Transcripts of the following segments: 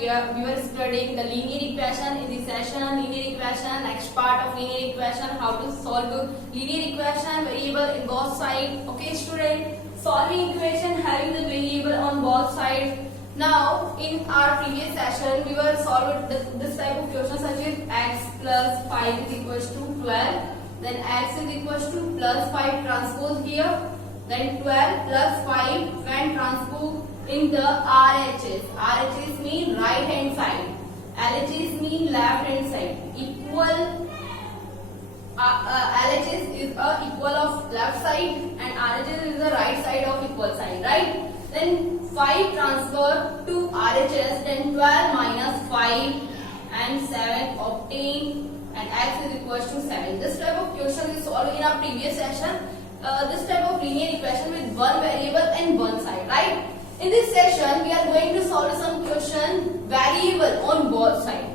we were studying the linear equation in this session. Linear equation, next part of linear equation, how to solve linear equation, variable in both sides. Okay, student, solving equation having the variable on both sides. Now, in our previous session, we were solved this type of question such as x plus 5 is equals to 12. Then x is equals to plus 5 transpose here. Then 12 plus 5 when transpose in the RHS. RHS mean right hand side. LHS mean left hand side. Equal. LHS is a equal of left side and RHS is the right side of equal side, right? Then 5 transfer to RHS, then 12 minus 5 and 7 obtain, and x is equals to 7. This type of question is solved in our previous session. This type of linear equation with one variable and one side, right? In this session, we are going to solve some question variable on both sides,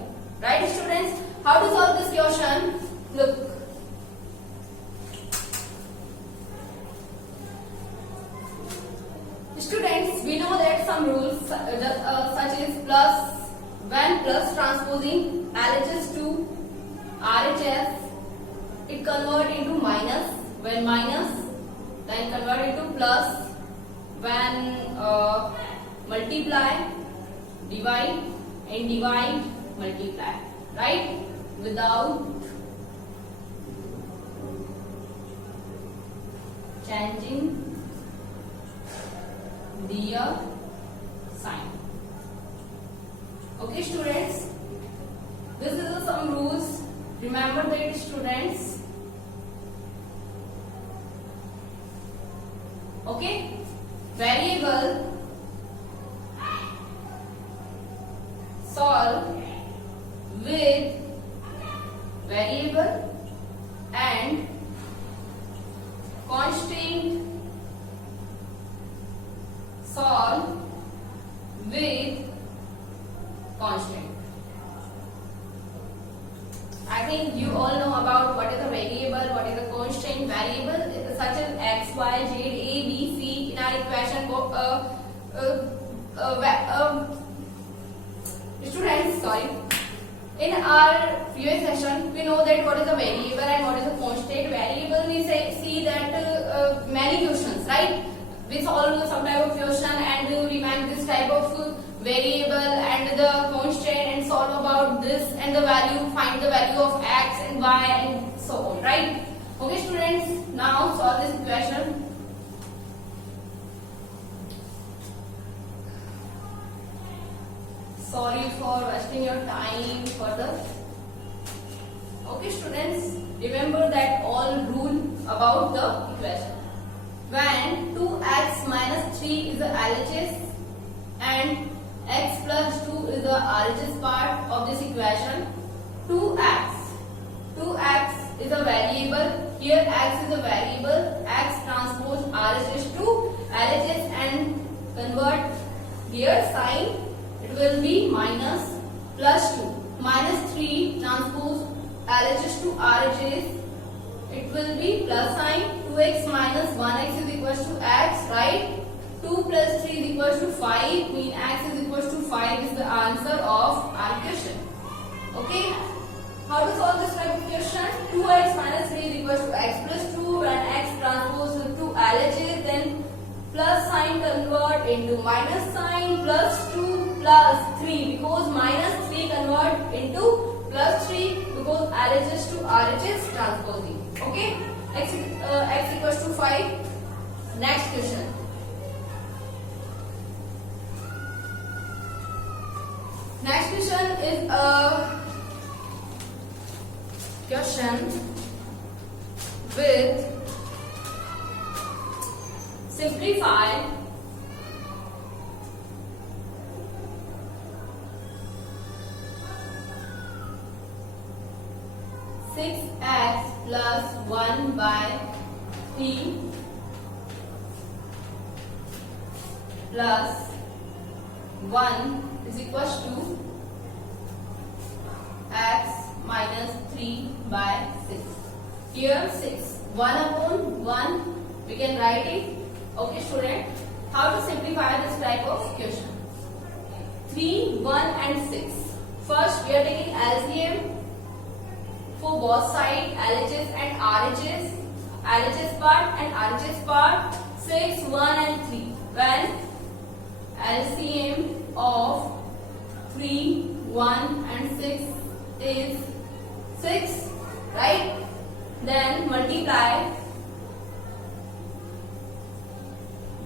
right, students? How to solve this question? Look. Students, we know that some rules such as plus, when plus transposing LHS to RHS, it convert into minus. When minus, then convert into plus. When multiply, divide, and divide, multiply, right? Without changing the sign. Okay, students, this is some rules. Remember that, students. Okay, variable solve with variable and constant solve with constant. I think you all know about what is a variable, what is a constant. Variable such as x, y, z, a, b, c in our equation. Students, sorry. In our previous session, we know that what is a variable and what is a constant. Variable, we see that many questions, right? We solve some type of question and we find this type of variable and the constant and solve about this and the value, find the value of x and y and so on, right? Okay, students, now solve this question. Sorry for wasting your time further. Okay, students, remember that all rule about the equation. When 2x minus 3 is the LHS and x plus 2 is the RHS part of this equation, 2x is a variable, here x is a variable, x transpose RHS to LHS and convert here sign, it will be minus plus 2, minus 3 transpose LHS to RHS, it will be plus sign. 2x minus 1x is equals to x, right? 2 plus 3 is equals to 5, mean x is equals to 5 is the answer of our question. Okay? How to solve this type of question? 2x minus 3 is equals to x plus 2 and x transpose to LHS, then plus sign convert into minus sign, plus 2 plus 3 because minus 3 convert into plus 3 because LHS to RHS transposing. Okay? X equals to 5. Next question. Next question is a question with simplify x plus 1 by 3 plus 1 is equals to x minus 3 by 6. Here 6. 1 upon 1 we can write it. Okay, student. How to simplify this type of question? 3 3, 1 and 6. First we are taking LCM for both sides, LHS and RHS. LHS part and RHS part, 6, 1 and 3. When LCM of 3, 1 and 6 is 6, right? Then multiply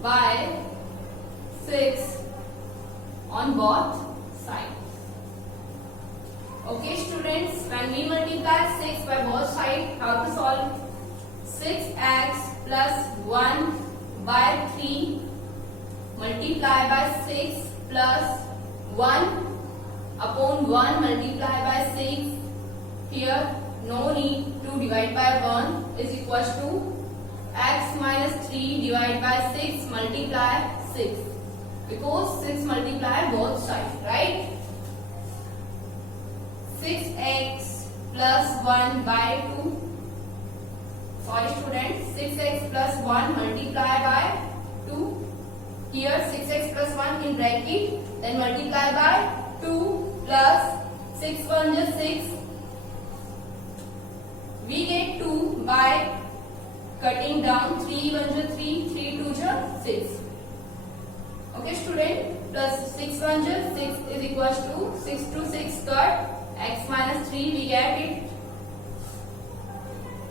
by 6 on both sides. Okay students, when we multiply 6 by both sides, how to solve? 6x plus 1 by 3 multiply by 6 plus 1 upon 1 multiply by 6. Here no need to divide by 1 is equals to x minus 3 divided by 6 multiply 6, because 6 multiply both sides, right? 6x plus 1 by 2. Sorry students, 6x plus 1 multiply by 2. Here 6x plus 1 in bracket, then multiply by 2 plus 6 1 is 6. We get 2 by cutting down 3 1 is 3, 3 2 is 6. Okay student, plus 6 1 is 6 is equals to 6 to 6 cut x minus 3, we get it.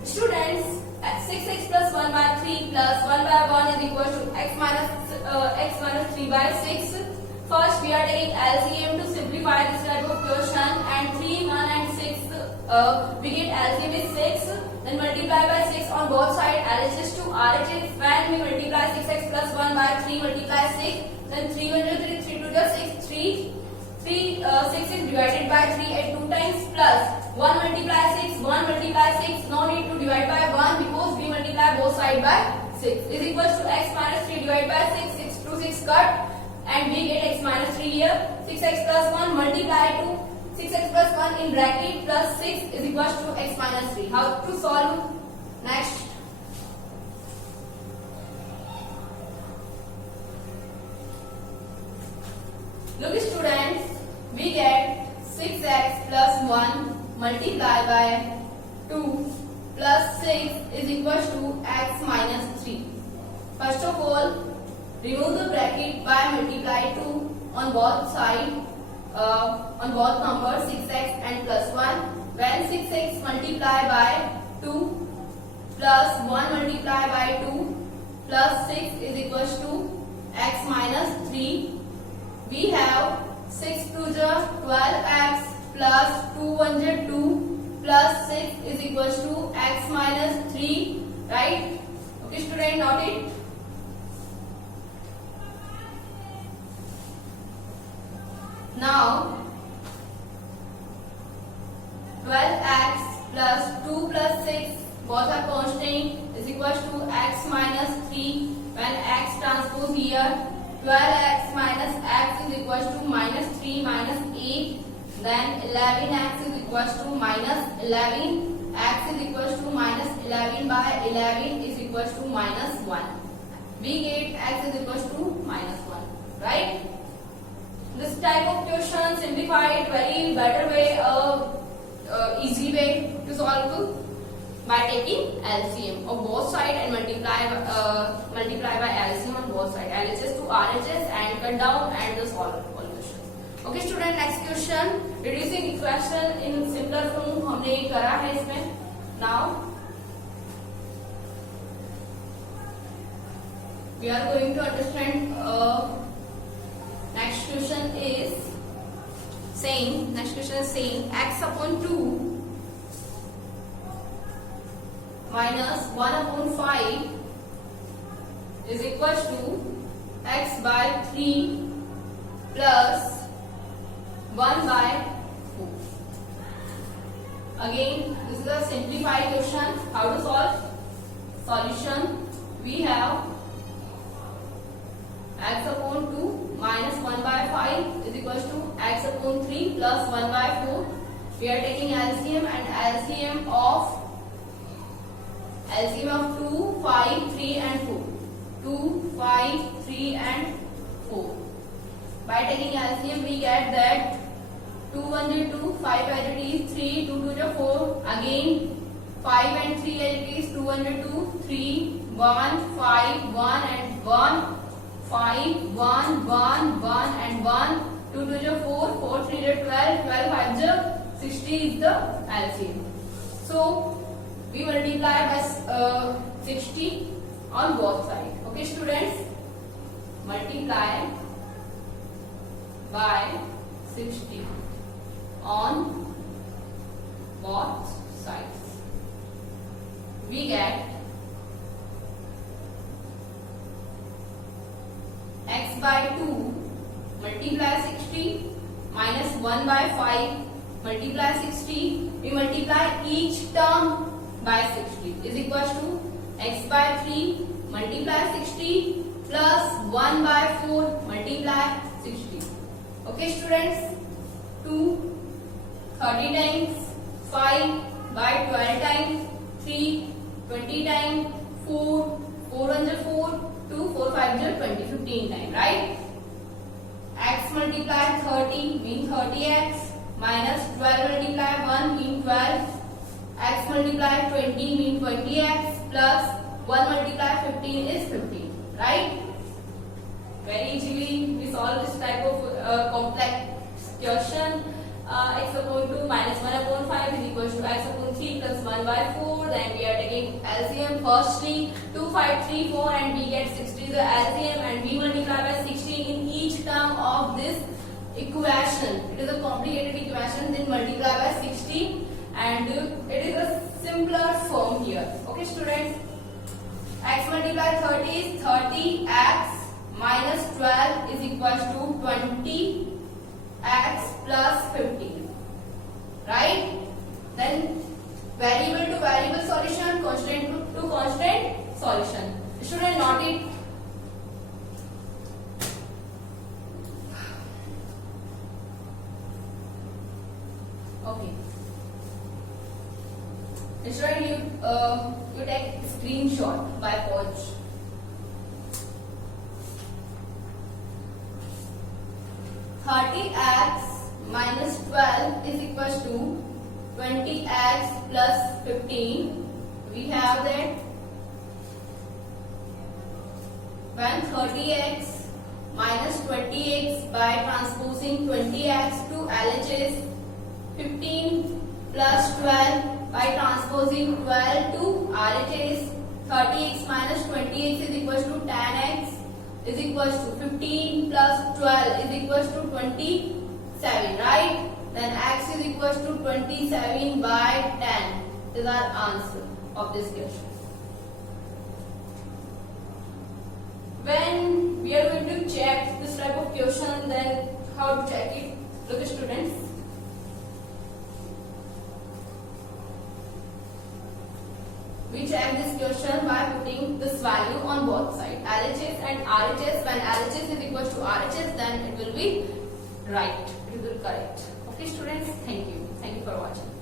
Students, 6x plus 1 by 3 plus 1 by 1 is equal to x minus 3 by 6. First we are taking LCM to simplify this type of question, and 3, 1 and 6 we get LCM is 6, then multiply by 6 on both sides, LHS to RHS. When we multiply 6x plus 1 by 3 multiply 6, then 3 1 is 3, 3 2 is 6, 6 is divided by 3 at 2 times, plus 1 multiply 6, 1 multiply 6, no need to divide by 1 because we multiply both sides by 6, is equals to x minus 3 divided by 6, 6 to 6 cut, and we get x minus 3 here. 6x plus 1 multiply to 6x plus 1 in bracket plus 6 is equals to x minus 3. How to solve? Next. Look students, we get 6x plus 1 multiply by 2 plus 6 is equals to x minus 3. First of all, remove the bracket by multiply 2 on both sides, on both numbers 6x and plus 1. When 6x multiply by 2 plus 1 multiply by 2 plus 6 is equals to x minus 3. We have 6 2 is 12x plus 2 1 is 2 plus 6 is equals to x minus 3, right? Okay student, note it. Now 12x plus 2 plus 6 both are constant is equals to x minus 3. When x transpose here, 12x minus x is equals to minus 3 minus 8. Then 11x is equals to minus 11. X is equals to minus 11 by 11 is equals to minus 1. We get x is equals to minus 1, right? This type of question simplified very better way, easy way to solve by taking LCM of both sides and multiply by LCM on both sides, LHS to RHS, and cut down and the solve all questions. Okay student, next question, reducing equation in simpler form हमने ये करा है इसमें. Now we are going to understand. Next question is saying x upon 2 minus 1 upon 5 is equals to x by 3 plus 1 by 4. Again, this is a simplified question. How to solve? Solution. We have x upon 2 minus 1 by 5 is equals to x upon 3 plus 1 by 4. We are taking LCM, and LCM of 2, 5, 3 and 4. 2, 5, 3 and 4. By taking LCM, we get that 2 1 is 2, 5 as it is 3, 2 2 is 4. Again 5 and 3 as it is 2 1 is 2, 3, 1, 5, 1 and 1, 5, 1, 1, 1 and 1, 2 2 is 4, 4 3 is 12, 12 5 is 60 is the LCM. So we multiply by 60 on both sides. Okay students, multiply by 60 on both sides. We get x by 2 multiply 60 minus 1 by 5 multiply 60. We multiply each term by 60 is equal to x by 3 multiply 60 plus 1 by 4 multiply 60. Okay students, 2 30 times, 5 by 12 times, 3 20 times, 4 4 1 is 4, 2 4 5 is 20, 15 times, right? X multiply 30 means 30x minus 12 multiply 1 means 12. X multiply 20 means 20x plus 1 multiply 15 is 15, right? Very easily we solve this type of complex question. X upon 2 minus 1 upon 5 is equal to x upon 3 plus 1 by 4. Then we are taking LCM. Firstly 2 5 3 4 and we get 60 the LCM, and we multiply by 16 in each term of this equation. It is a complicated equation, then multiply by 60 and it is a simpler form here. Okay students, x multiply 30 is 30x minus 12 is equal to 20x plus 15, right? Then variable to variable solution, constant to constant solution. Student, note it. Okay. Student, you take screenshot by pause. X minus 12 is equal to 20x plus 15. We have that when 30x minus 20x by transposing 20x to LHS, 15 plus 12 by transposing 12 to RHS, 30x minus 20x is equal to 10x is equal to 15 plus 12 is equal to 27, right? Then x is equal to 27 by 10 is our answer of this question. When we are going to check this type of question, then how to check it? Look at students. We check this question by putting this value on both sides, LHS and RHS. When LHS is equal to RHS, then it will be right. It will be correct. Okay students, thank you. Thank you for watching.